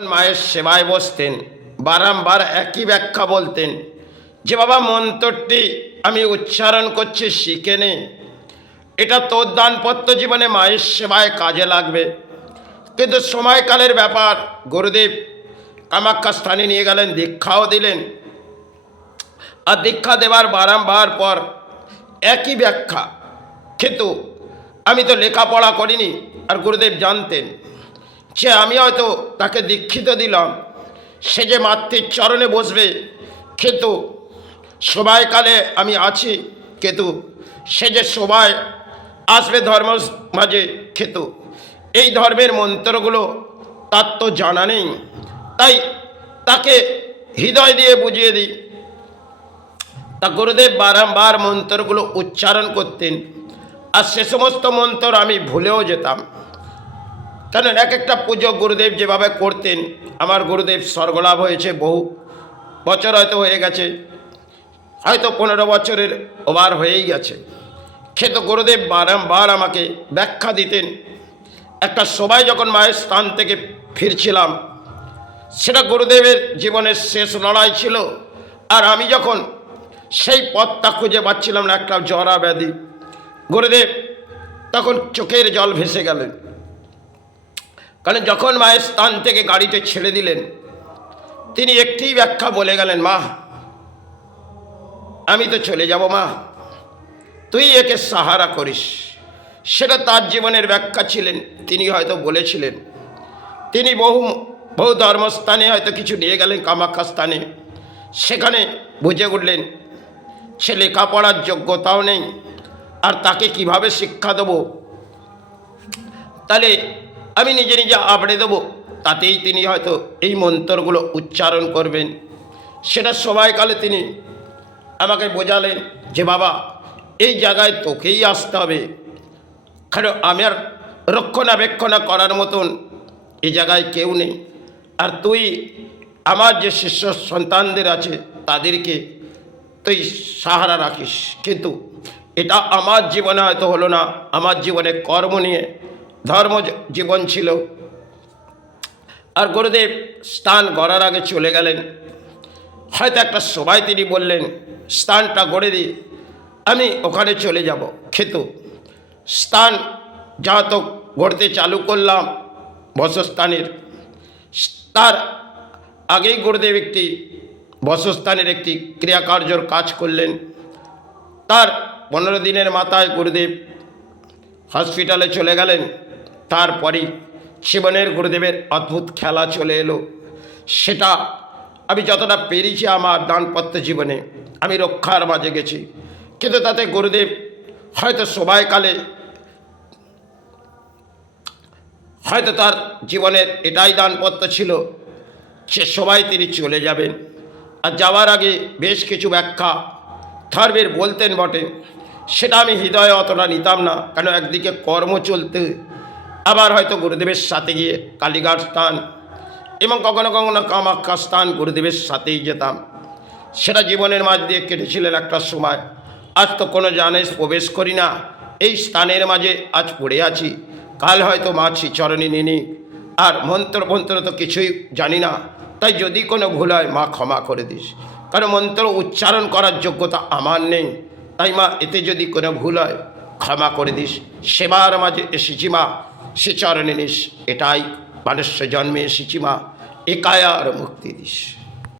মায়ের সেবায় বসতেন, বারংবার একই ব্যাখ্যা বলতেন যে বাবা মন্ত্রটি আমি উচ্চারণ করছি শিখে নে, এটা তোর দানপত্য জীবনে মায়ের সেবায় কাজে লাগবে। কিন্তু সময়কালের ব্যাপার, গুরুদেব কামাখ্যা স্থানে নিয়ে গেলেন, দীক্ষাও দিলেন। আর দীক্ষা দেওয়ার বারংবার পর একই ব্যাখ্যা, কিন্তু আমি তো লেখাপড়া করিনি। আর গুরুদেব জানতেন যে আমি হয়তো তাকে দীক্ষিত দিলাম, সে যে মাতৃর চরণে বসবে, কিন্তু সময়কালে আমি আছি, কিন্তু সে যে সময় আসবে ধর্ম মাঝে, কিন্তু এই ধর্মের মন্ত্রগুলো তার তো জানা নেই। তাই তাকে হৃদয় দিয়ে বুঝিয়ে দিই। তা গুরুদেব বারংবার মন্ত্রগুলো উচ্চারণ করতেন, আর সে সমস্ত মন্ত্র আমি ভুলেও যেতাম। কেন এক একটা পুজো গুরুদেব যেভাবে করতেন, আমার গুরুদেব স্বর্গলাভ হয়েছে, বহু বছর হয়তো হয়ে গেছে, হয়তো 15 বছরের ওভার হয়েই গেছে। কিন্তু গুরুদেব বারংবার আমাকে ব্যাখ্যা দিতেন। একটা সবাই যখন মায়ের স্থান থেকে ফিরছিলাম, সেটা গুরুদেবের জীবনের শেষ লড়াই ছিল। আর আমি যখন সেই পথটা খুঁজে পাচ্ছিলাম না, একটা জরা ব্যাধি, গুরুদেব তখন চোখের জল ভেসে গেলেন। কারণ যখন মায়ের স্থান থেকে গাড়িতে ছেড়ে দিলেন, তিনি একটি ব্যাখ্যা বলে গেলেন, মা আমি তো চলে যাব, মা তুই একে সাহারা করিস। সেটা তার জীবনের ব্যাখ্যা ছিলেন। তিনি হয়তো বলেছিলেন, তিনি বহু বহু ধর্মস্থানে হয়তো কিছু নিয়ে গেলেন, কামাখ্যা স্থানে, সেখানে বুঝে উঠলেন সে লেখাপড়ার যোগ্যতাও নেই, আর তাকে কিভাবে শিক্ষা দেবো, তাহলে আমি নিজে নিজে আবড়ে দেবো, তাতেই তিনি হয়তো এই মন্ত্রগুলো উচ্চারণ করবেন। সেটা সময়কালে তিনি আমাকে বোঝালেন যে বাবা এই জায়গায় তোকেই আসতে হবে, কারণ আমার রক্ষণাবেক্ষণা করার মতন এই জায়গায় কেউ নেই। আর তুই আমার যে শিষ্য সন্তানদের আছে তাদেরকে তুই সাহারা রাখিস। কিন্তু এটা আমার জীবনে হয়তো হলো না, আমার জীবনে কর্ম নিয়ে ধর্ম জীবন ছিল। আর গুরুদেব স্থান গড়ার আগে চলে গেলেন। হয়তো একটা সবাই তিনি বললেন স্থানটা গড়ে দিই, আমি ওখানে চলে যাব। কিন্তু স্থান যা তো গড়তে চালু করলাম বসস্থানের, তার আগেই গুরুদেব একটি বসস্থানের একটি ক্রিয়াকার্যর কাজ করলেন। তার 15 দিনের মাথায় গুরুদেব হসপিটালে চলে গেলেন। তারপরই জীবনের গুরুদেবের অদ্ভুত খেলা চলে এলো। সেটা আমি যতটা পেরেছি আমার দানপত্য জীবনে আমি রক্ষার মাঝে গেছি। কিন্তু তাতে গুরুদেব হয়তো সময়কালে হয়তো তার জীবনের এটাই দানপত্য ছিল, সে সবাই তিনি চলে যাবেন। আর যাওয়ার আগে বেশ কিছু ব্যাখ্যা ধর্মের বলতেন বটে, সেটা আমি হৃদয়ে অতটা নিতাম না। কেন একদিকে কর্ম চলতে, আবার হয়তো গুরুদেবের সাথে গিয়ে কালীঘাট স্থান এবং কখনো কখনো কামাখ্যা স্থান গুরুদেবের সাথেই যেতাম। সেটা জীবনের মাঝ দিয়ে কেটেছিলেন একটা সময়। আজ তো কোনো জানে প্রবেশ করি না, এই স্থানের মাঝে আজ পড়ে আছি। কাল হয়তো মা শ্রীচরণে নিনি, আর মন্ত্র তো কিছুই জানি না। তাই যদি কোনো ভুল হয় মা ক্ষমা করে দিস, কারণ মন্ত্র উচ্চারণ করার যোগ্যতা আমার নেই। তাই মা এতে যদি কোনো ভুল হয় ক্ষমা করে দিস। সেবার মাঝে এসেছি মা, শ্রীচরণে নিস, এটাই মানুষ্য জন্মে এসেছি মা, একায়ার মুক্তি দিস।